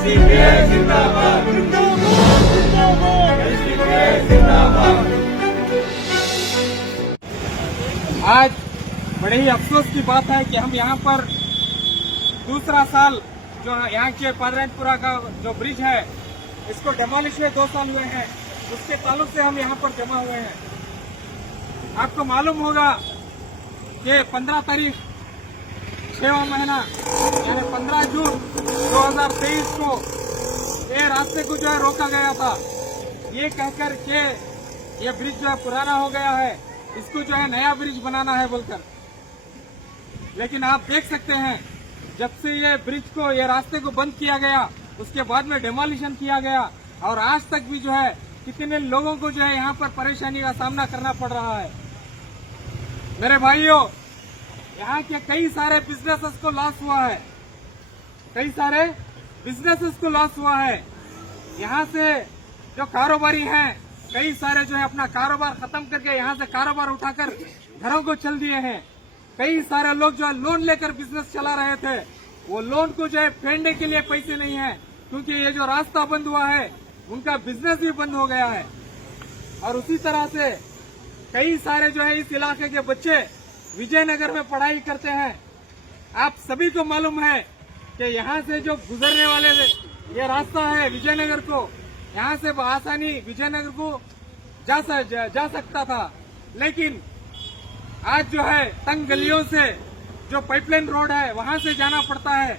आज बड़े ही अफसोस की बात है कि हम यहाँ पर दूसरा साल जो यहाँ के पादरायनपुरा का जो ब्रिज है इसको डेमोलिश हुए 2 साल हुए हैं। उसके ताल्लुक से हम यहाँ पर जमा हुए हैं। आपको मालूम होगा कि 15 तारीख 6वां महीना यानी 15 जून 2023 को ये रास्ते को जो है रोका गया था, ये कहकर के ये ब्रिज जो है पुराना हो गया है, इसको जो है नया ब्रिज बनाना है बोलकर। लेकिन आप देख सकते हैं जब से ये ब्रिज को ये रास्ते को बंद किया गया उसके बाद में डेमोलिशन किया गया और आज तक भी जो है कितने लोगों को जो है यहाँ पर परेशानी का सामना करना पड़ रहा है। मेरे भाइयों, यहाँ के कई सारे बिजनेसेस को लॉस हुआ है, कई सारे बिजनेसेस को लॉस हुआ है। यहाँ से जो कारोबारी हैं कई सारे जो है अपना कारोबार खत्म करके यहाँ से कारोबार उठाकर घरों को चल दिए हैं। कई सारे लोग जो है लोन लेकर बिजनेस चला रहे थे, वो लोन को जो है फेडने के लिए पैसे नहीं है, क्योंकि ये जो रास्ता बंद हुआ है उनका बिजनेस भी बंद हो गया है। और उसी तरह से कई सारे जो है इस इलाके के बच्चे विजयनगर में पढ़ाई करते हैं। आप सभी को मालूम है कि यहाँ से जो गुजरने वाले ये रास्ता है विजयनगर को, यहाँ से आसानी विजयनगर को जा सकता था, लेकिन आज जो है तंग गलियों से जो पाइपलाइन रोड है वहां से जाना पड़ता है।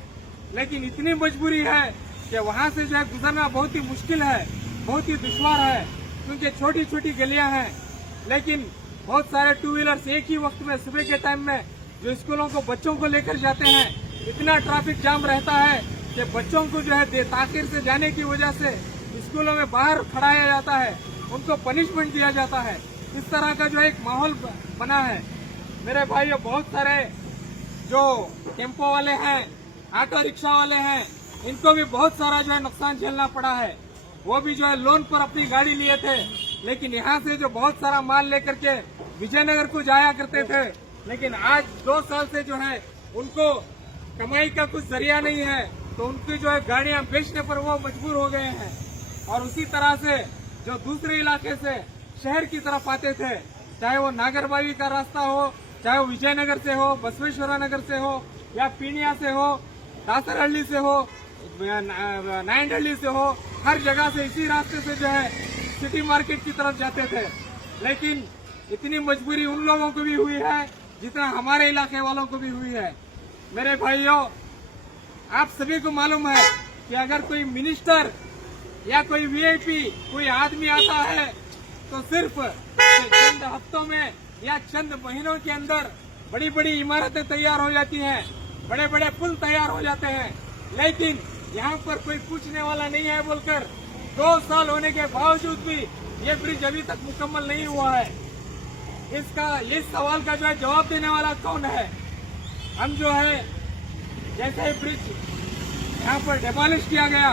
लेकिन इतनी मजबूरी है कि वहां से जो है गुजरना बहुत ही मुश्किल है, बहुत ही दुश्वार है, क्योंकि छोटी छोटी गलियां हैं। लेकिन बहुत सारे 2 व्हीलर्स एक ही वक्त में सुबह के टाइम में जो स्कूलों को बच्चों को लेकर जाते हैं, इतना ट्रैफिक जाम रहता है कि बच्चों को जो है ताखिर से जाने की वजह से स्कूलों में बाहर खड़ाया जाता है, उनको पनिशमेंट दिया जाता है। इस तरह का जो एक माहौल बना है। मेरे भाइयों, बहुत सारे जो टेम्पो वाले हैं, ऑटो रिक्शा वाले हैं, इनको भी बहुत सारा जो है नुकसान झेलना पड़ा है। वो भी जो है लोन पर अपनी गाड़ी लिए थे, लेकिन यहाँ से जो बहुत सारा माल लेकर के विजयनगर को जाया करते थे, लेकिन आज 2 साल से जो है उनको कमाई का कुछ जरिया नहीं है, तो उनकी जो है गाड़ियां बेचने पर वो मजबूर हो गए हैं। और उसी तरह से जो दूसरे इलाके से शहर की तरफ आते थे, चाहे वो नागरबावी का रास्ता हो, चाहे वो विजयनगर से हो, बसवेश्वरा नगर से हो, या पीनिया से हो, दासरहल्ली से हो, नायंडहल्ली से हो, हर जगह से इसी रास्ते से जो है सिटी मार्केट की तरफ जाते थे। लेकिन इतनी मजबूरी उन लोगों को भी हुई है जितना हमारे इलाके वालों को भी हुई है। मेरे भाइयों, आप सभी को मालूम है कि अगर कोई मिनिस्टर या कोई वीआईपी कोई आदमी आता है तो सिर्फ चंद हफ्तों में या चंद महीनों के अंदर बड़ी बड़ी इमारतें तैयार हो जाती हैं, बड़े बड़े पुल तैयार हो जाते हैं। लेकिन यहाँ पर कोई पूछने वाला नहीं है बोलकर 2 साल होने के बावजूद भी ये ब्रिज अभी तक मुकम्मल नहीं हुआ है। इस सवाल का जो है जवाब देने वाला कौन है? हम जो है जैसे ही ब्रिज यहाँ पर डेमोलिश किया गया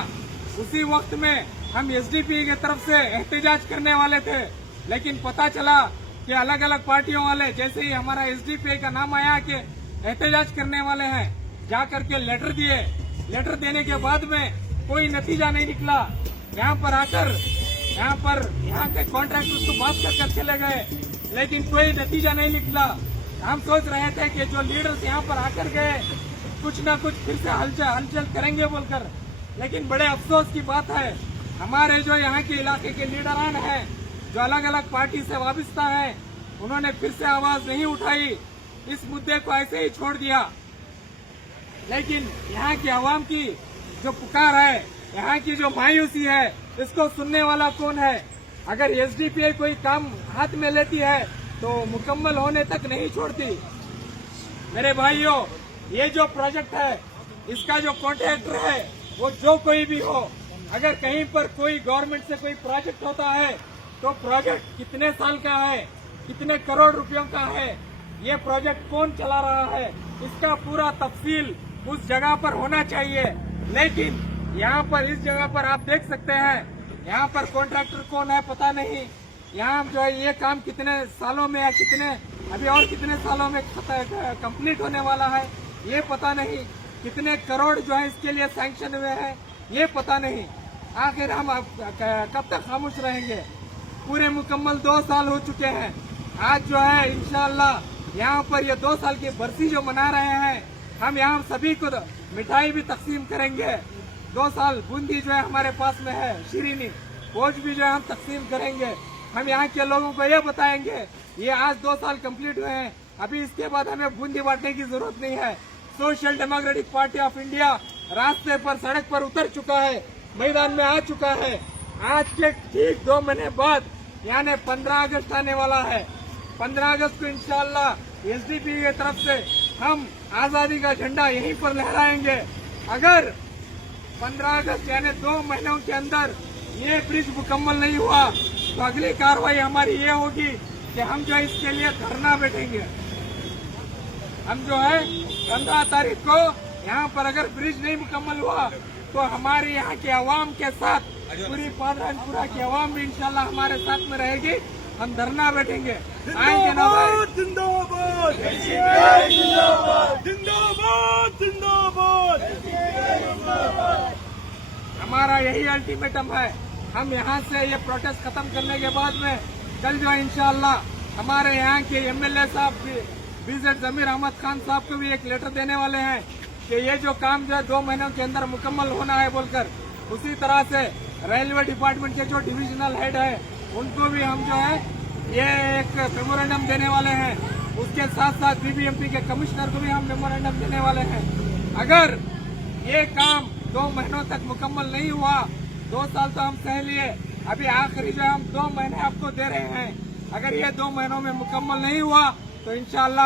उसी वक्त में हम एसडीपी की तरफ से एहतजाज करने वाले थे, लेकिन पता चला कि अलग अलग पार्टियों वाले जैसे ही हमारा एसडीपी का नाम आया कि एहतजाज करने वाले हैं, जा करके लेटर दिए। लेटर देने के बाद में कोई नतीजा नहीं निकला। यहाँ पर आकर यहाँ के कॉन्ट्रैक्टर्स को बात कर चले गए, लेकिन कोई नतीजा नहीं निकला। हम सोच रहे थे कि जो लीडर्स यहाँ पर आकर गए कुछ ना कुछ फिर से हलचल करेंगे बोलकर, लेकिन बड़े अफसोस की बात है हमारे जो यहाँ के इलाके के लीडरान हैं जो अलग अलग पार्टी से वाबस्ता हैं, उन्होंने फिर से आवाज नहीं उठाई, इस मुद्दे को ऐसे ही छोड़ दिया। लेकिन यहाँ की आवाम की जो पुकार है, यहाँ की जो मायूसी है, इसको सुनने वाला कौन है? अगर एसडीपीआई कोई काम हाथ में लेती है तो मुकम्मल होने तक नहीं छोड़ती। मेरे भाइयों, ये जो प्रोजेक्ट है इसका जो कॉन्ट्रैक्टर है वो जो कोई भी हो, अगर कहीं पर कोई गवर्नमेंट से कोई प्रोजेक्ट होता है तो प्रोजेक्ट कितने साल का है, कितने करोड़ रुपयों का है, ये प्रोजेक्ट कौन चला रहा है, इसका पूरा तफसील उस जगह पर होना चाहिए। लेकिन यहाँ पर इस जगह पर आप देख सकते हैं यहाँ पर कॉन्ट्रैक्टर कौन है पता नहीं। यहाँ जो है ये काम कितने सालों में या अभी और कितने सालों में कंप्लीट होने वाला है ये पता नहीं। कितने करोड़ जो है इसके लिए सैंक्शन हुए हैं ये पता नहीं। आखिर हम कब तक खामोश रहेंगे? पूरे मुकम्मल 2 साल हो चुके हैं। आज जो है इंशाअल्लाह यहाँ पर ये 2 साल की बरसी जो मना रहे हैं, हम यहाँ सभी को मिठाई भी तकसीम करेंगे। 2 साल बूंदी जो है हमारे पास में है, शीरीनी भोज भी जो है हम तकसीम करेंगे। हम यहाँ के लोगों को ये बताएंगे ये आज 2 साल कंप्लीट हुए हैं, अभी इसके बाद हमें बूंदी बांटने की जरूरत नहीं है। Social democratic party of India रास्ते पर, सड़क पर उतर चुका है, मैदान में आ चुका है। आज के ठीक 2 महीने बाद यानी 15 अगस्त आने वाला है। 15 अगस्त को इंशाअल्लाह एसडीपी की तरफ से हम आजादी का झंडा यहीं पर लहराएंगे। अगर 15 अगस्त यानी 2 महीनों के अंदर ये ब्रिज मुकम्मल नहीं हुआ तो अगली कार्रवाई हमारी ये होगी कि हम जो है इसके लिए धरना बैठेंगे। हम जो है 15 तारीख को यहाँ पर अगर ब्रिज नहीं मुकम्मल हुआ तो हमारे यहाँ के अवाम के साथ पूरी पादराजपुरा की अवाम भी इंशाल्लाह हमारे साथ में रहेगी। हम धरना बैठेंगे, आएंगे ना भाई। जिंदाबाद जिंदाबाद जिंदाबाद। हमारा यही अल्टीमेटम है। हम यहाँ से ये प्रोटेस्ट खत्म करने के बाद में कल जो है इंशाअल्लाह हमारे यहाँ के एमएलए साहब बीजेड जमीर अहमद खान साहब को भी एक लेटर देने वाले हैं कि ये जो काम जो है 2 महीनों के अंदर मुकम्मल होना है बोलकर। उसी तरह से रेलवे डिपार्टमेंट के जो डिविजनल हेड है उनको भी हम जो है ये एक मेमोरेंडम देने वाले हैं। उसके साथ साथ बीबीएमपी के कमिश्नर को भी हम मेमोरेंडम देने वाले हैं। अगर ये काम 2 महीनों तक मुकम्मल नहीं हुआ, 2 साल तो हम सह लिए, अभी आखिरी जो हम 2 महीने आपको दे रहे हैं, अगर ये 2 महीनों में मुकम्मल नहीं हुआ तो इंशाअल्लाह